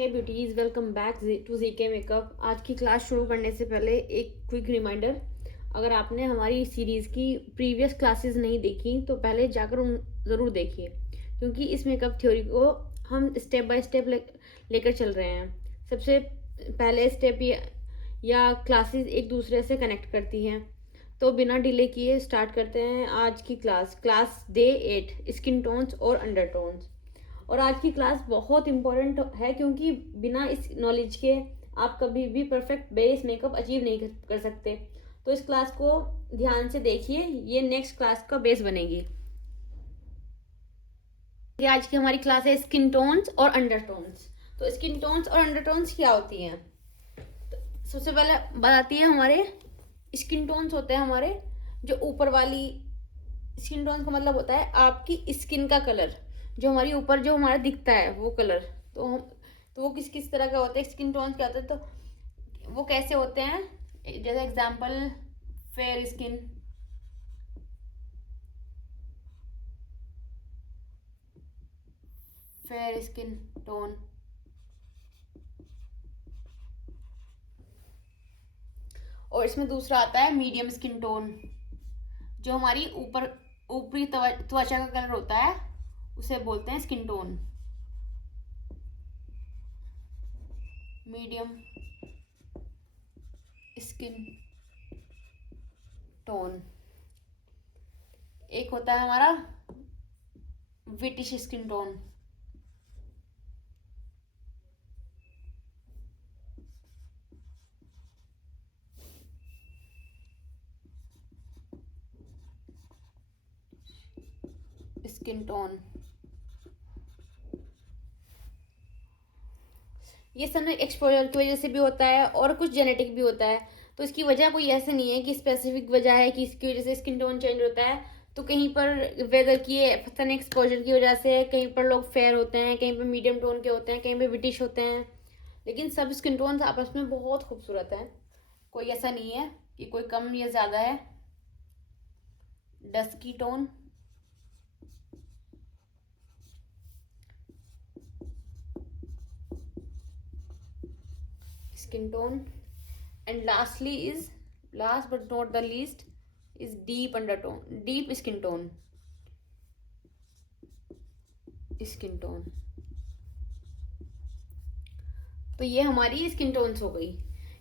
Hey beauties, welcome back to GK makeup. आज की class शुरू करने से पहले एक क्विक रिमाइंडर। अगर आपने हमारी सीरीज़ की प्रीवियस क्लासेस नहीं देखी तो पहले जाकर उन ज़रूर देखिए, क्योंकि इस मेकअप थ्योरी को हम स्टेप बाय स्टेप लेकर चल रहे हैं। सबसे पहले स्टेप या क्लासेस एक दूसरे से कनेक्ट करती हैं। तो बिना डिले किए स्टार्ट करते हैं आज की क्लास डे 8, स्किन टोन्स और अंडरटोन्स। और आज की क्लास बहुत इंपॉर्टेंट है, क्योंकि बिना इस नॉलेज के आप कभी भी परफेक्ट बेस मेकअप अचीव नहीं कर सकते। तो इस क्लास को ध्यान से देखिए, ये नेक्स्ट क्लास का बेस बनेगी। आज की हमारी क्लास है स्किन टोन्स और अंडरटोन्स। तो स्किन टोन्स और अंडरटोन्स क्या होती हैं? तो सबसे पहले बताती है, हमारे स्किन टोन्स होते हैं हमारे जो ऊपर वाली। स्किन टोन का मतलब होता है आपकी स्किन का कलर, जो हमारी ऊपर जो हमारा दिखता है वो कलर। तो वो किस किस तरह का होता है, स्किन टोन क्या होता है, तो वो कैसे होते हैं? जैसे example, fair skin, fair skin tone. और इसमें दूसरा आता है मीडियम स्किन टोन, जो हमारी ऊपरी त्वचा का कलर होता है, उसे बोलते हैं skin tone, medium skin tone. एक होता है हमारा whitish skin tone, skin tone. ये सन एक्सपोजर की वजह से भी होता है और कुछ जेनेटिक भी होता है। तो इसकी वजह कोई ऐसे नहीं है कि स्पेसिफिक वजह है कि इसकी वजह से स्किन टोन चेंज होता है। तो कहीं पर वेदर की सन एक्सपोजर की वजह से कहीं पर लोग फेयर होते हैं, कहीं पर मीडियम टोन के होते हैं, कहीं पर ब्रिटिश होते हैं। लेकिन सब स्किन टोन आपस में बहुत खूबसूरत है, कोई ऐसा नहीं है कि कोई कम या ज़्यादा है। Dusky tone, skin tone, and last but not the least is deep undertone, deep skin tone, skin tone। तो ये हमारी स्किन टोन्स हो गई।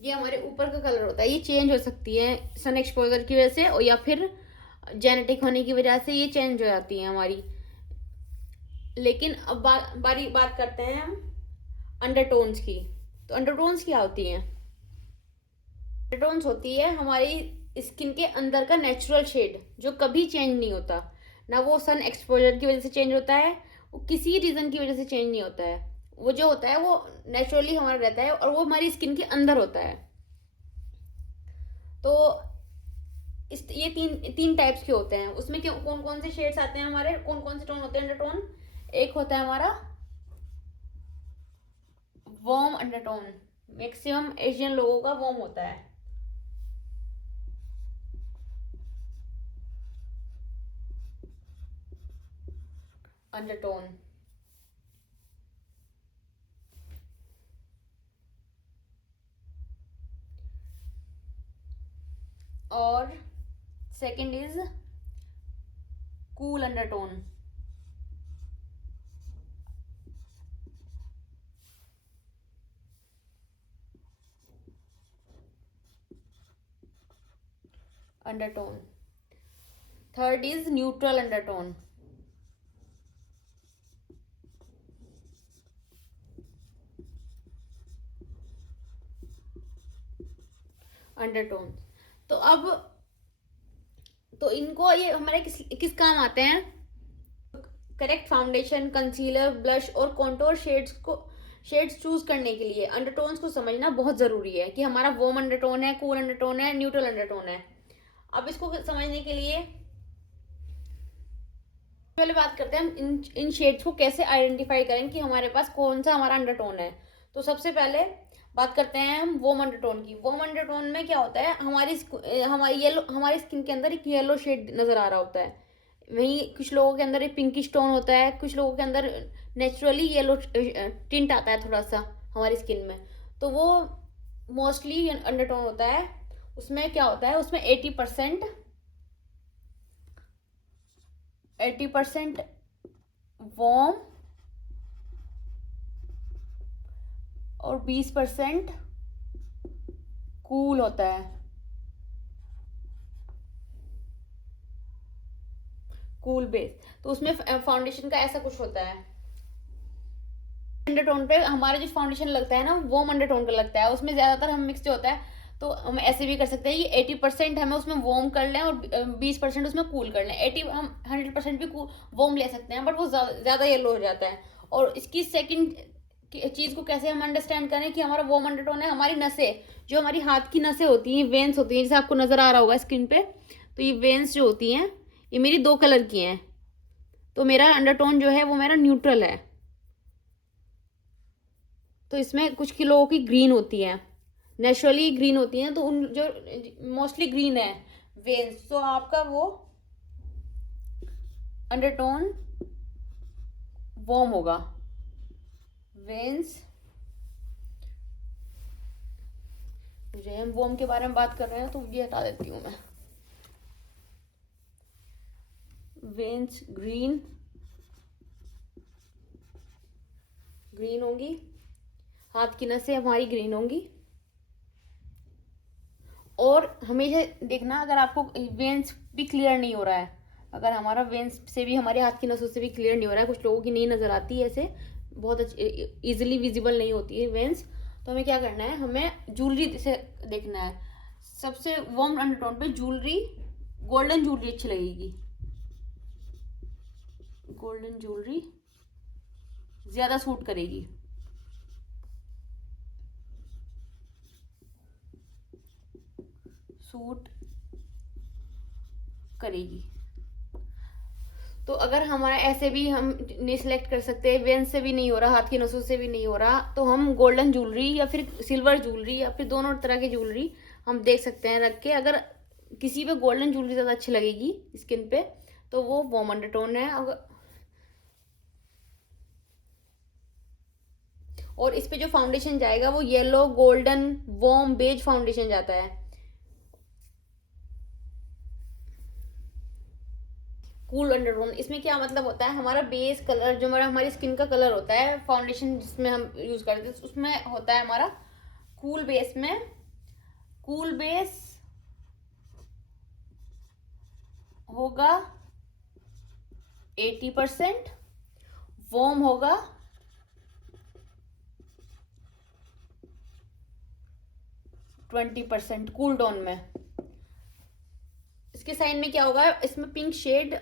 ये हमारे ऊपर का कलर होता है, ये चेंज हो सकती है सन एक्सपोजर की वजह से, और या फिर जेनेटिक होने की वजह से ये चेंज हो जाती है हमारी। लेकिन अब बात करते हैं हम अंडरटोन्स की। तो अंडरटोन्स क्या होती हैं? अंडरटोन्स होती है हमारी स्किन के अंदर का नेचुरल शेड, जो कभी चेंज नहीं होता। ना वो सन एक्सपोजर की वजह से चेंज होता है, वो किसी रीज़न की वजह से चेंज नहीं होता है। वो जो होता है वो नेचुरली हमारा रहता है, और वो हमारी स्किन के अंदर होता है। तो ये तीन टाइप्स के होते हैं। उसमें कौन कौन से शेड्स आते हैं हमारे, कौन कौन से टोन होते हैं अंडरटोन? एक होता है हमारा वार्म अंडरटोन, मैक्सिमम एशियन लोगों का वार्म होता है। अंडरटोन। और second is cool undertone. Undertone. Third is neutral undertone. Undertone. तो अब तो इनको ये हमारे किस काम आते हैं? करेक्ट फाउंडेशन, कंसीलर, ब्लश और कॉन्टोर शेड्स चूज करने के लिए अंडरटोन्स को समझना बहुत जरूरी है कि हमारा वार्म अंडरटोन है, कूल अंडरटोन है, न्यूट्रल अंडरटोन है। अब इसको समझने के लिए पहले बात करते हैं हम इन शेड्स को कैसे आइडेंटिफाई करें कि हमारे पास कौन सा हमारा अंडरटोन है। तो सबसे पहले बात करते हैं हम वार्म अंडरटोन की। वार्म अंडरटोन में क्या होता है, हमारी स्किन के अंदर एक येलो शेड नजर आ रहा होता है। वहीं कुछ लोगों के अंदर एक पिंकिश टोन होता है, कुछ लोगों के अंदर नेचुरली येलो टिंट आता है थोड़ा सा। हमारी स्किन में, तो वो मोस्टली अंडरटोन होता है। उसमें क्या होता है, उसमें 80% वार्म और 20% कूल होता है। कूल बेस, तो उसमें फाउंडेशन का ऐसा कुछ होता है। अंडरटोन पे हमारा जो फाउंडेशन लगता है ना, वार्म अंडरटोन का लगता है। उसमें ज्यादातर हम मिक्स जो होता है, तो हम ऐसे भी कर सकते हैं कि 80% हमें उसमें वार्म कर लें और 20% उसमें कूल कर लें। 80 हम 100% भी वार्म ले सकते हैं, बट वो ज्यादा येलो हो जाता है। और इसकी सेकंड चीज को कैसे हम अंडरस्टैंड करें कि हमारा वार्म अंडरटोन है, हमारी नसें, जो हमारी हाथ की नसें होती हैं, वेन्स होती हैं, जैसे आपको नजर आ रहा होगा स्क्रीन पे, तो ये वेन्स जो होती हैं, ये मेरी 2 कलर की हैं। तो मेरा अंडरटोन जो है वो मेरा न्यूट्रल है। तो इसमें कुछ लोगों की ग्रीन होती है, नेचुरली ग्रीन होती हैं, तो उन जो मोस्टली ग्रीन है वेन्स, तो आपका वो अंडरटोन वार्म होगा। वेन्स, मुझे हम वार्म के बारे में बात कर रहे हैं तो ये हटा देती हूँ मैं। वेन्स ग्रीन ग्रीन होंगी, हाथ की नसें हमारी ग्रीन होंगी। और हमेशा देखना, अगर आपको वेन्स भी क्लियर नहीं हो रहा है, अगर हमारा वेन्स से भी, हमारे हाथ की नसों से भी क्लियर नहीं हो रहा है, कुछ लोगों की नहीं नजर आती है ऐसे, बहुत इजीली विजिबल नहीं होती है वेन्स, तो हमें क्या करना है, हमें ज्वेलरी से देखना है। सबसे वार्म अंडरटोन पे ज्वेलरी, गोल्डन ज्वेलरी अच्छी लगेगी। गोल्डन ज्वेलरी ज्यादा सूट करेगी। सूट करेगी। तो अगर हमारा ऐसे भी हम नहीं सिलेक्ट कर सकते, वेन से भी नहीं हो रहा, हाथ की नसों से भी नहीं हो रहा, तो हम गोल्डन ज्वेलरी या फिर सिल्वर ज्वेलरी या फिर दोनों तरह की ज्वेलरी हम देख सकते हैं रख के। अगर किसी पे गोल्डन ज्वेलरी ज़्यादा अच्छी लगेगी स्किन पे, तो वो वार्म अंडरटोन है। अगर और इस पे जो फाउंडेशन जाएगा वो yellow, golden, warm, beige foundation जाता है। कूल अंडरटोन, इसमें क्या मतलब होता है, हमारा बेस कलर जो हमारी स्किन का कलर होता है, फाउंडेशन जिसमें हम यूज करते हैं उसमें होता है हमारा कूल बेस में। कूल बेस होगा 80%, वार्म होगा 20% कूल टोन में। इसके साइन में क्या होगा, इसमें पिंक शेड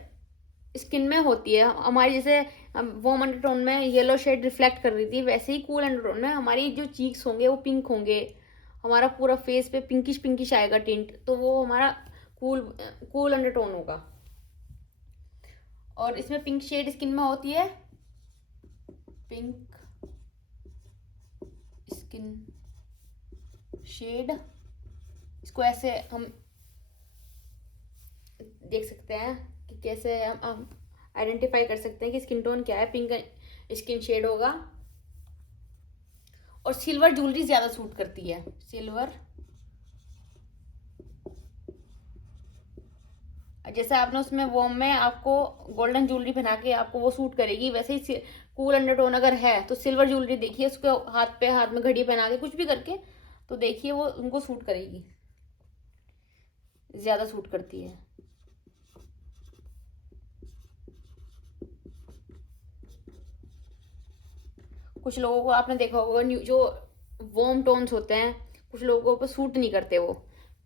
स्किन में होती है हमारी, जैसे वार्म अंडरटोन में येलो शेड रिफ्लेक्ट कर रही थी, वैसे ही कूल अंडरटोन में हमारी जो चीक्स होंगे वो पिंक होंगे, हमारा पूरा फेस पे पिंकिश पिंकिश आएगा टिंट, तो वो हमारा कूल कूल अंडरटोन होगा। और इसमें पिंक शेड स्किन में होती है, पिंक स्किन शेड, इसको ऐसे हम देख सकते हैं कि कैसे हम आइडेंटिफाई कर सकते हैं कि स्किन टोन क्या है। पिंक स्किन शेड होगा। और सिल्वर ज्वेलरी ज्यादा सूट करती है, सिल्वर, जैसे आपने उसमें वॉर्म में आपको गोल्डन ज्वेलरी पहना के आपको वो सूट करेगी, वैसे ही कूल अंडरटोन अगर है तो सिल्वर ज्वेलरी देखिए, उसको हाथ में घड़ी पहना के कुछ भी करके तो देखिए वो उनको सूट करेगी, ज्यादा सूट करती है। कुछ लोगों को आपने देखा होगा जो वार्म टोन्स होते हैं, कुछ लोगों को सूट नहीं करते वो,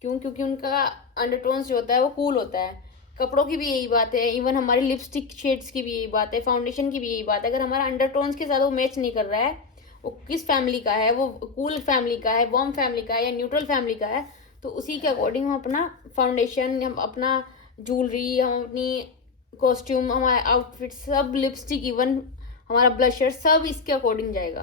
क्यों? क्योंकि उनका अंडरटोन्स जो होता है वो कूल होता है। कपड़ों की भी यही बात है, इवन हमारी लिपस्टिक शेड्स की भी यही बात है, फाउंडेशन की भी यही बात है। अगर हमारा अंडरटोन्स के साथ वो मैच नहीं कर रहा है, वो किस फैमिली का है, वो कूल फैमिली का है, वार्म फैमिली का है या न्यूट्रल फैमिली का है, तो उसी के अकॉर्डिंग हम अपना फाउंडेशन, हम अपना ज्वेलरी, हम अपनी कॉस्ट्यूम, हमारे आउटफिट, सब लिपस्टिक, इवन हमारा ब्लशर, सब इसके अकॉर्डिंग जाएगा।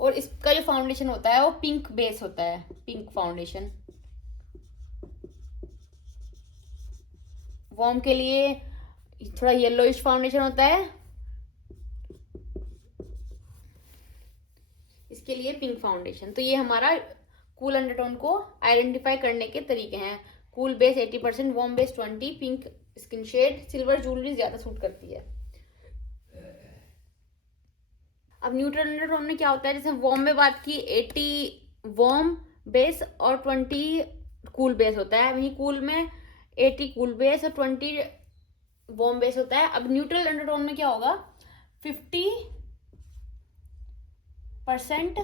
और इसका जो फाउंडेशन होता है वो पिंक बेस होता है, पिंक फाउंडेशन। वार्म के लिए थोड़ा येलोइश फाउंडेशन होता है, इसके लिए पिंक फाउंडेशन। तो ये हमारा कूल अंडरटोन को आइडेंटिफाई करने के तरीके हैं। Cool base 80%, warm base 20, pink skin shade, silver jewellery ज्यादा सूट करती है। अब न्यूट्रल अंडरटोन में क्या होता है, जैसे वार्म में बात की 80 वार्म बेस और 20 कूल बेस होता है, वहीं कूल में 80 कूल बेस और 20 वार्म बेस होता है। अब न्यूट्रल अंडरटोन में क्या होगा, 50%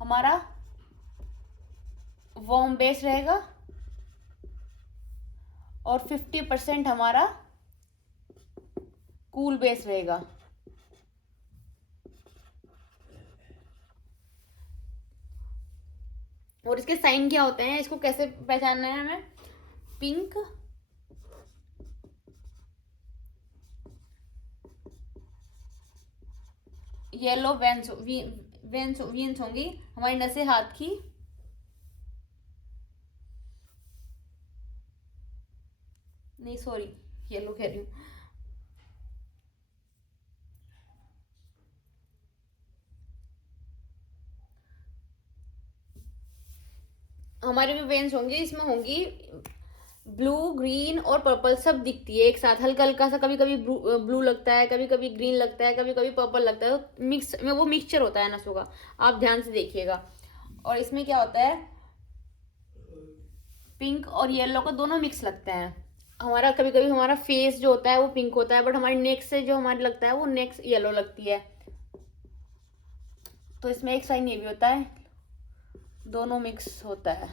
हमारा वार्म बेस रहेगा और 50% हमारा कूल बेस रहेगा। और इसके साइन क्या होते हैं, इसको कैसे पहचानना है हमें, पिंक, येलो वेंस वीन्स होंगी हमारी नसें हाथ की, नहीं सॉरी येलो कह रही हूँ, हमारे भी वेन्स होंगी, इसमें होंगी ब्लू, ग्रीन और पर्पल सब दिखती है एक साथ, हल्का हल्का सा, कभी कभी ब्लू लगता है, कभी कभी ग्रीन लगता है, कभी कभी पर्पल लगता है, तो मिक्स में वो मिक्सचर होता है नसों का, आप ध्यान से देखिएगा। और इसमें क्या होता है, पिंक और येलो का दोनों मिक्स लगता है। हमारा कभी कभी हमारा फेस जो होता है वो पिंक होता है, बट हमारी नेक से जो हमारे लगता है वो नेक येलो लगती है। तो इसमें एक साइन ये भी होता है, दोनों मिक्स होता है।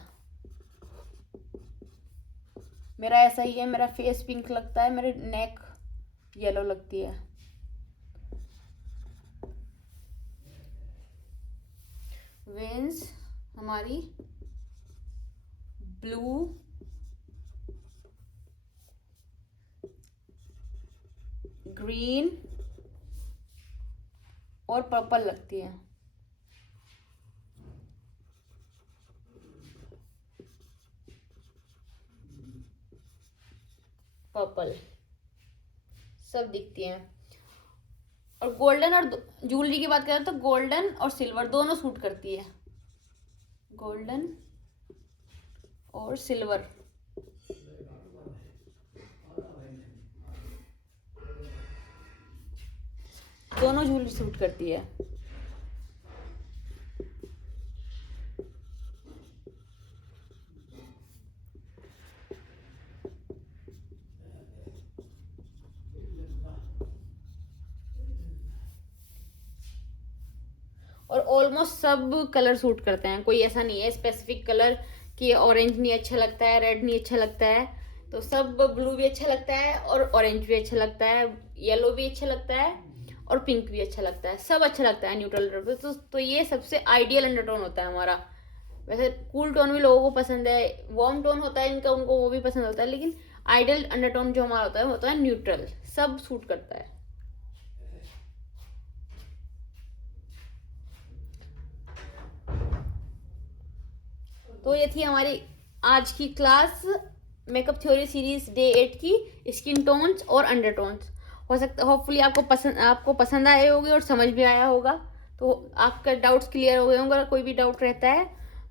मेरा ऐसा ही है, मेरा फेस पिंक लगता है, मेरे नेक येलो लगती है। वेन्स हमारी ब्लू, ग्रीन और पर्पल लगती है। पर्पल सब दिखती हैं। और गोल्डन और ज्वेलरी की बात करें तो गोल्डन और सिल्वर दोनों सूट करती है, गोल्डन और सिल्वर दोनों ज्वेलरी सूट करती है। और ऑलमोस्ट सब कलर सूट करते हैं, कोई ऐसा नहीं है स्पेसिफिक कलर कि ऑरेंज नहीं अच्छा लगता है, रेड नहीं अच्छा लगता है, तो सब ब्लू भी अच्छा लगता है और ऑरेंज भी अच्छा लगता है, येलो भी अच्छा लगता है और पिंक भी अच्छा लगता है, सब अच्छा लगता है न्यूट्रल अंडरटोन। तो ये सबसे आइडियल अंडरटोन होता है हमारा। वैसे कूल टोन भी लोगों को पसंद है, वार्म टोन होता है इनका, उनको वो भी पसंद होता है, लेकिन आइडियल अंडरटोन जो हमारा होता है वो होता है न्यूट्रल, सब सूट करता है। तो ये थी हमारी आज की class, makeup theory series day 8 की स्किन टोन्स और अंडरटोन्स। हो सकता होपफुली आपको पसंद आए होंगे और समझ भी आया होगा, तो आपका डाउट्स क्लियर हो गए होंगे। अगर कोई भी डाउट रहता है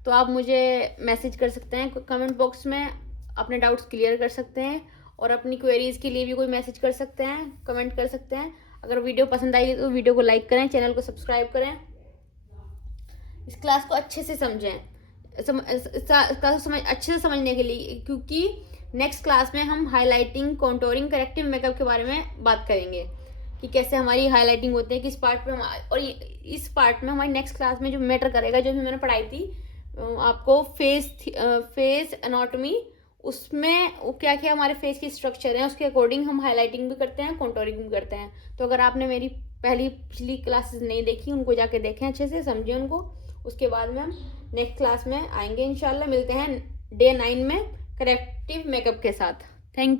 तो आप मुझे मैसेज कर सकते हैं कमेंट बॉक्स में, अपने डाउट्स क्लियर कर सकते हैं, और अपनी क्वेरीज के लिए भी कोई मैसेज कर सकते हैं, कमेंट कर सकते हैं। अगर वीडियो पसंद आएगी तो वीडियो को लाइक करें, चैनल को सब्सक्राइब करें, इस क्लास को अच्छे से समझें, अच्छे से समझने के लिए, क्योंकि नेक्स्ट क्लास में हम हाइलाइटिंग, कॉन्टोरिंग, करेक्टिव मेकअप के बारे में बात करेंगे कि कैसे हमारी हाइलाइटिंग होती है, किस पार्ट पे हम, और इस पार्ट में हमारी नेक्स्ट क्लास में जो मैटर करेगा, जो भी मैंने पढ़ाई थी आपको फेस एनाटॉमी, उसमें वो क्या क्या हमारे फेस की स्ट्रक्चर है, उसके अकॉर्डिंग हम हाईलाइटिंग भी करते हैं, कॉन्टोरिंग भी करते हैं। तो अगर आपने मेरी पिछली क्लासेस नहीं देखी, उनको जाके देखें, अच्छे से समझें उनको। उसके बाद में हम नेक्स्ट क्लास में आएंगे इंशाल्लाह। मिलते हैं डे 9 में करेक्टिव मेकअप के साथ। Thank you.